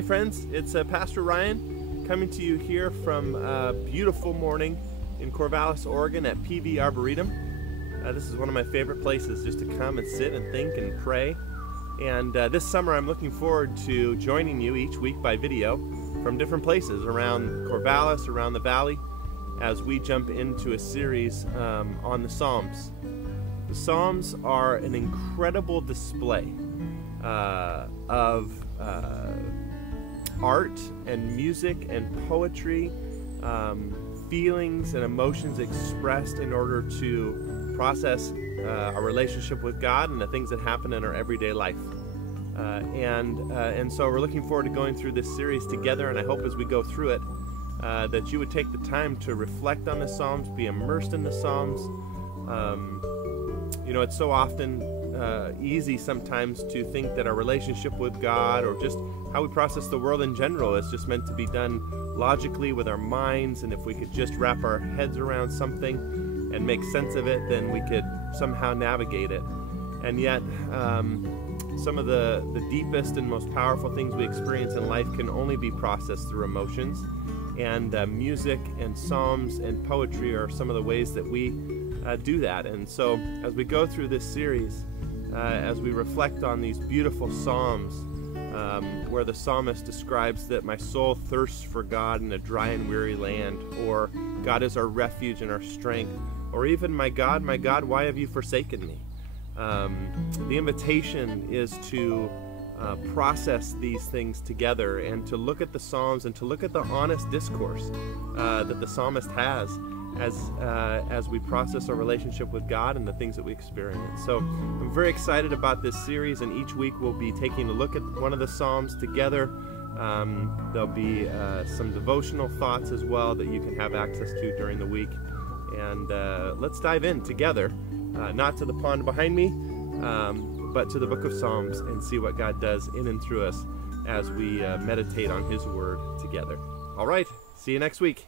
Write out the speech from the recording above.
Hey friends, it's Pastor Ryan coming to you here from a beautiful morning in Corvallis, Oregon at PV Arboretum. This is one of my favorite places just to come and sit and think and pray. And this summer I'm looking forward to joining you each week by video from different places around Corvallis, around the valley, as we jump into a series on the Psalms. The Psalms are an incredible display of art and music and poetry, feelings and emotions expressed in order to process our relationship with God and the things that happen in our everyday life. And so we're looking forward to going through this series together, and I hope as we go through it that you would take the time to reflect on the Psalms, be immersed in the Psalms. You know, it's so often easy sometimes to think that our relationship with God, or just how we process the world in general, is just meant to be done logically with our minds, and if we could just wrap our heads around something and make sense of it, then we could somehow navigate it. And yet some of the deepest and most powerful things we experience in life can only be processed through emotions, and music and psalms and poetry are some of the ways that we do that. And so as we go through this series, as we reflect on these beautiful psalms, where the psalmist describes that my soul thirsts for God in a dry and weary land, or God is our refuge and our strength, or even my God, why have you forsaken me? The invitation is to process these things together, and to look at the Psalms and to look at the honest discourse that the psalmist has as we process our relationship with God and the things that we experience. So I'm very excited about this series, and each week we'll be taking a look at one of the Psalms together. There'll be some devotional thoughts as well that you can have access to during the week. And let's dive in together, not to the pond behind me, but to the book of Psalms, and see what God does in and through us as we meditate on His Word together. All right, see you next week.